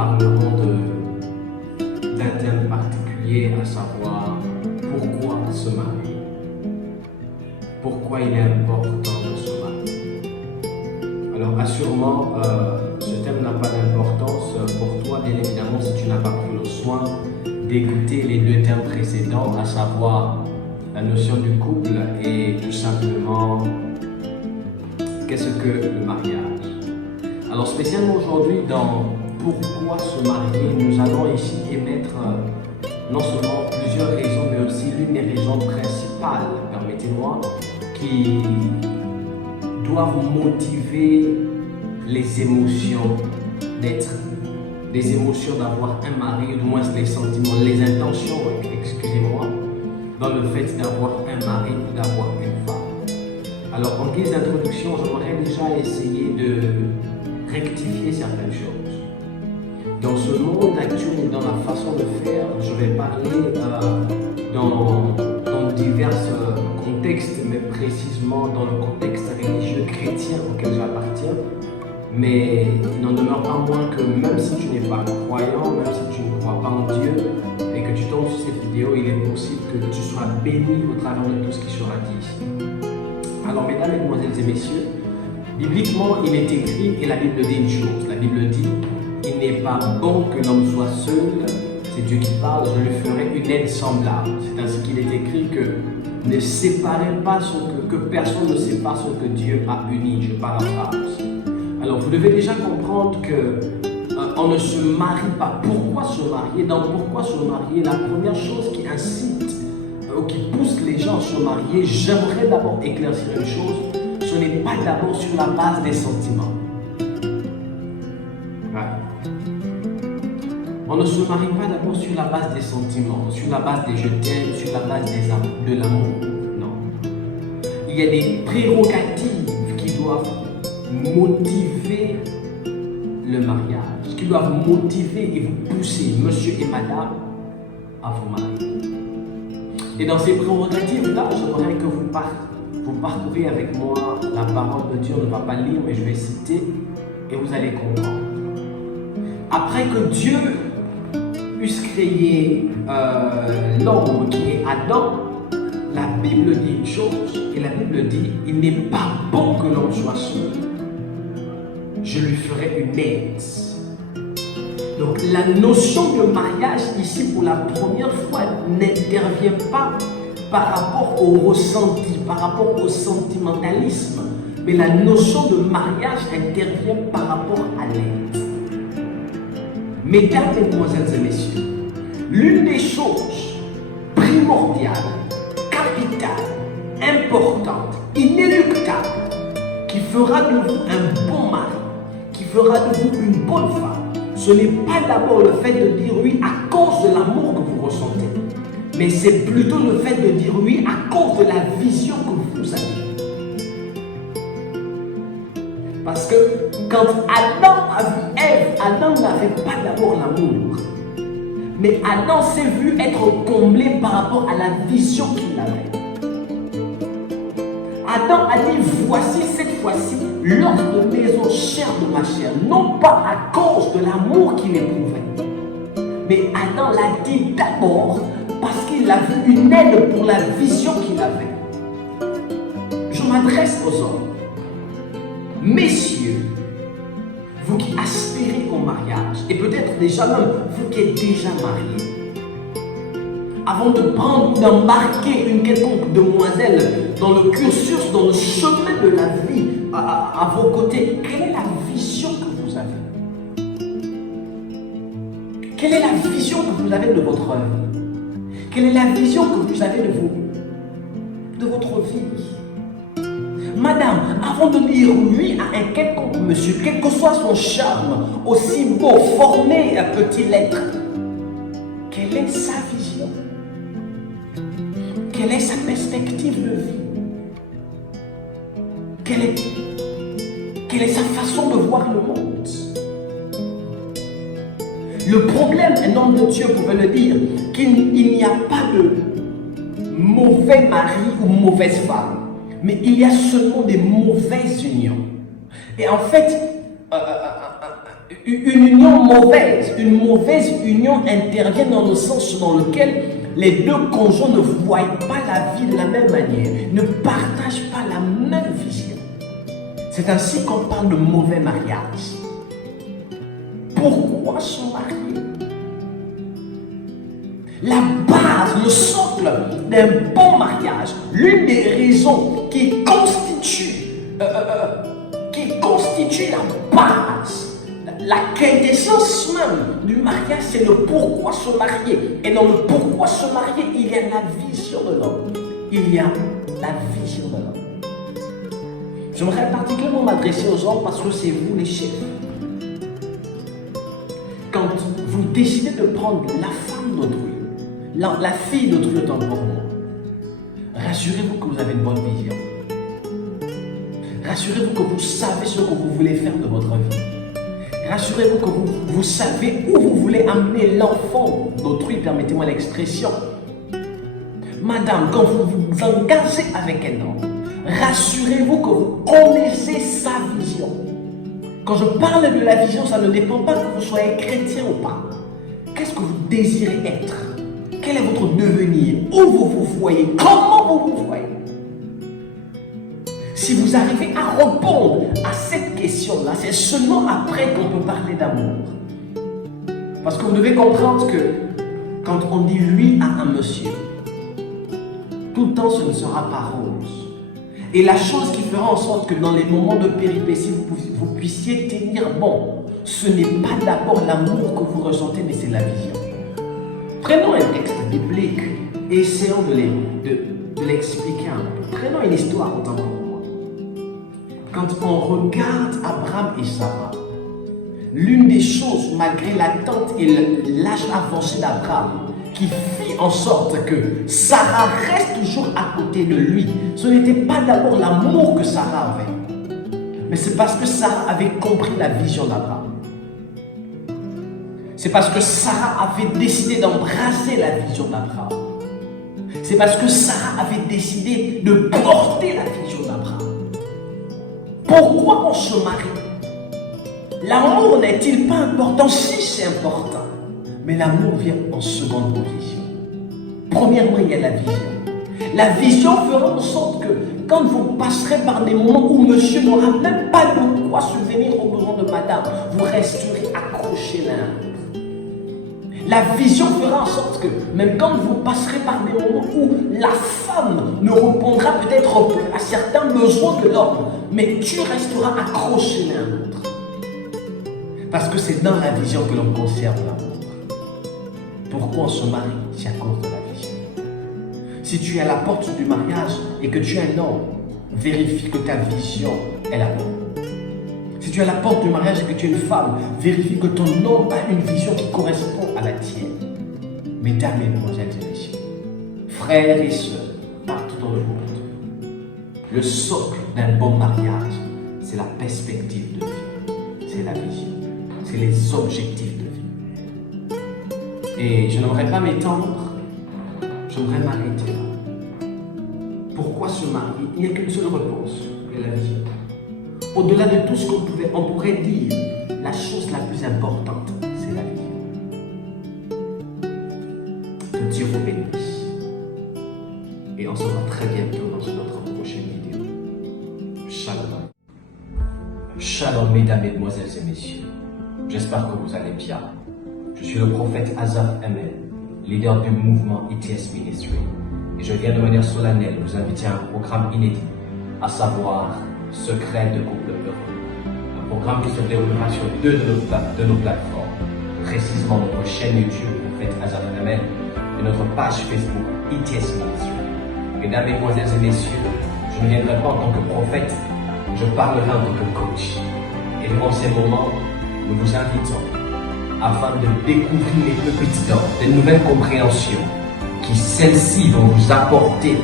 parlerons d'un thème particulier, à savoir pourquoi se marier. Pourquoi il est important de se marier. Alors assurément, ce thème n'a pas d'importance pour toi, bien évidemment, si tu n'as pas pris le soin d'écouter les deux thèmes précédents, à savoir la notion du couple et tout simplement qu'est-ce que le mariage. Alors spécialement aujourd'hui dans pourquoi se marier, nous allons ici émettre non seulement plusieurs raisons, mais aussi l'une des raisons principales, permettez-moi, qui doivent motiver les émotions d'être, des émotions d'avoir un mari, ou du moins les sentiments, les intentions, excusez-moi, dans le fait d'avoir un mari ou d'avoir une femme. Alors en guise d'introduction, j'aimerais déjà essayer de rectifier certaines choses. Dans ce monde actuel et dans la façon de faire, je vais parler dans divers contextes, mais précisément dans le contexte religieux chrétien auquel j'appartiens. Mais il n'en demeure pas moins que même si tu n'es pas croyant, même si tu ne crois pas en Dieu, et que tu tombes sur cette vidéo, il est possible que tu sois béni au travers de tout ce qui sera dit ici. Alors mesdames, mesdemoiselles et messieurs, bibliquement il est écrit, et la Bible dit une chose, la Bible dit: il n'est pas bon que l'homme soit seul, c'est Dieu qui parle, je lui ferai une aide semblable. C'est ainsi qu'il est écrit que ne séparez pas que personne ne sépare ce que Dieu a uni, je paraphrase. Alors vous devez déjà comprendre que on ne se marie pas. Pourquoi se marier? Dans pourquoi se marier, la première chose qui incite ou qui pousse les gens à se marier, j'aimerais d'abord éclaircir une chose, ce n'est pas d'abord sur la base des sentiments. On ne se marie pas d'abord sur la base des sentiments, sur la base des je t'aime, sur la base de l'amour. Non. Il y a des prérogatives qui doivent motiver le mariage, qui doivent motiver et vous pousser, monsieur et madame, à vous marier. Et dans ces prérogatives-là, j'aimerais que vous parcourez avec moi la parole de Dieu. On ne va pas lire, mais je vais citer et vous allez comprendre. Après que Dieu puisse créer l'homme qui est Adam, la Bible dit une chose, et la Bible dit: il n'est pas bon que l'homme soit seul. Je lui ferai une aide. Donc la notion de mariage ici pour la première fois n'intervient pas par rapport au ressenti, par rapport au sentimentalisme, mais la notion de mariage intervient par rapport à l'aide. Mesdames, mesdemoiselles et messieurs, l'une des choses primordiales, capitales, importantes, inéluctables, qui fera de vous un bon mari, qui fera de vous une bonne femme, ce n'est pas d'abord le fait de dire oui à cause de l'amour que vous ressentez, mais c'est plutôt le fait de dire oui à cause de la vision que vous avez. Parce que quand Adam a vu Ève, Adam n'avait pas d'abord l'amour. Mais Adam s'est vu être comblé par rapport à la vision qu'il avait. Adam a dit: voici cette fois-ci l'os de mes os, chair de ma chair. Non pas à cause de l'amour qu'il éprouvait. Mais Adam l'a dit d'abord parce qu'il a vu une aide pour la vision qu'il avait. Je m'adresse aux hommes. Messieurs, vous qui aspirez au mariage, et peut-être déjà même vous qui êtes déjà mariés, avant de prendre ou d'embarquer une quelconque demoiselle dans le cursus, dans le chemin de la vie, à vos côtés, quelle est la vision que vous avez? Quelle est la vision que vous avez de votre vie? Quelle est la vision que vous avez de votre vie? Madame, avant de dire oui à un quelconque monsieur, quel que soit son charme, aussi beau, formé, peut-il être, quelle est sa vision? Quelle est sa perspective de vie? Quelle est sa façon de voir le monde? Le problème, un homme de Dieu pouvait le dire, qu'il n'y a pas de mauvais mari ou mauvaise femme. Mais il y a seulement des mauvaises unions. Et en fait, Une union mauvaise, une mauvaise union intervient dans le sens dans lequel les deux conjoints ne voient pas la vie de la même manière, ne partagent pas la même vision. C'est ainsi qu'on parle de mauvais mariage. Pourquoi se marier? La base, le socle d'un bon mariage, l'une des raisons qui constitue la base, la quintessence même du mariage, c'est le pourquoi se marier. Et dans le pourquoi se marier, il y a la vision de l'homme. Il y a la vision de l'homme. J'aimerais particulièrement m'adresser aux hommes parce que c'est vous les chefs. Quand vous décidez de prendre la femme d'autrui, la fille d'autrui autant pour moi, rassurez-vous que vous avez une bonne vision. Rassurez-vous que vous savez ce que vous voulez faire de votre vie. Rassurez-vous que vous savez où vous voulez amener l'enfant d'autrui, permettez-moi l'expression. Madame, quand vous vous engagez avec un homme, rassurez-vous que vous connaissez sa vision. Quand je parle de la vision, ça ne dépend pas que vous soyez chrétien ou pas. Qu'est-ce que vous désirez être? Quel est votre devenir? Où vous vous voyez? Comment vous vous voyez? Si vous arrivez à répondre à cette question-là, c'est seulement après qu'on peut parler d'amour. Parce que vous devez comprendre que quand on dit oui à un monsieur, tout le temps ce ne sera pas rose. Et la chose qui fera en sorte que dans les moments de péripéties, vous puissiez tenir bon, ce n'est pas d'abord l'amour que vous ressentez, mais c'est la vision. Prenons un texte biblique et essayons de l'expliquer un peu. Prenons une histoire autant pour moi. Quand on regarde Abraham et Sarah, l'une des choses, malgré l'attente et l'âge avancé d'Abraham, qui fit en sorte que Sarah reste toujours à côté de lui, ce n'était pas d'abord l'amour que Sarah avait, mais c'est parce que Sarah avait compris la vision d'Abraham. C'est parce que Sarah avait décidé d'embrasser la vision d'Abraham. C'est parce que Sarah avait décidé de porter la vision d'Abraham. Pourquoi on se marie? L'amour n'est-il pas important? Si, c'est important. Mais l'amour vient en seconde position. Premièrement, il y a la vision. La vision fera en sorte que quand vous passerez par des moments où monsieur n'aura même pas de quoi subvenir aux besoins de madame, vous resterez accrochés l'un à l'autre. La vision fera en sorte que même quand vous passerez par des moments où la femme ne répondra peut-être plus à certains besoins de l'homme, mais tu resteras accroché l'un à l'autre. Parce que c'est dans la vision que l'on conserve l'amour. Pourquoi on se marie? C'est à cause de la vision. Si tu es à la porte du mariage et que tu es un homme, vérifie que ta vision est la bonne. Si tu es à la porte du mariage et que tu es une femme, vérifie que ton homme a une vision qui correspond à la tienne. Mesdames, Mesdemoiselles et Messieurs, frères et sœurs, partout dans le monde, le socle d'un bon mariage, c'est la perspective de vie, c'est la vision, c'est les objectifs de vie. Et je n'aimerais pas m'étendre, j'aimerais m'arrêter là. Pourquoi se marier? Il n'y a qu'une seule réponse, c'est la vision. Au-delà de tout ce qu'on pourrait dire, la chose la plus importante, c'est la vision. Que Dieu vous bénisse. Et on se voit très bientôt dans notre prochaine vidéo. Shalom. Shalom, mesdames, mesdemoiselles et messieurs. J'espère que vous allez bien. Je suis le prophète Azaf Amel, leader du mouvement ETS Ministry. Et je viens de manière solennelle vous inviter à un programme inédit, à savoir Secret de couple heureux. Un programme qui se déroulera sur deux de nos plateformes, précisément notre chaîne YouTube, Prophète Azaf Amel, et notre page Facebook, ETS Ministry. Mesdames, Mesdemoiselles et Messieurs, je ne viendrai pas en tant que prophète, je parlerai en tant que coach. Et durant ces moments, nous vous invitons afin de découvrir les pépites d'or, des nouvelles compréhensions, qui celles-ci vont vous apporter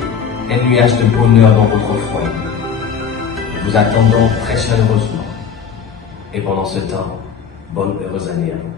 un nuage de bonheur dans votre foyer. Nous vous attendons très chaleureusement. Et pendant ce temps, bonne heureuse année à vous.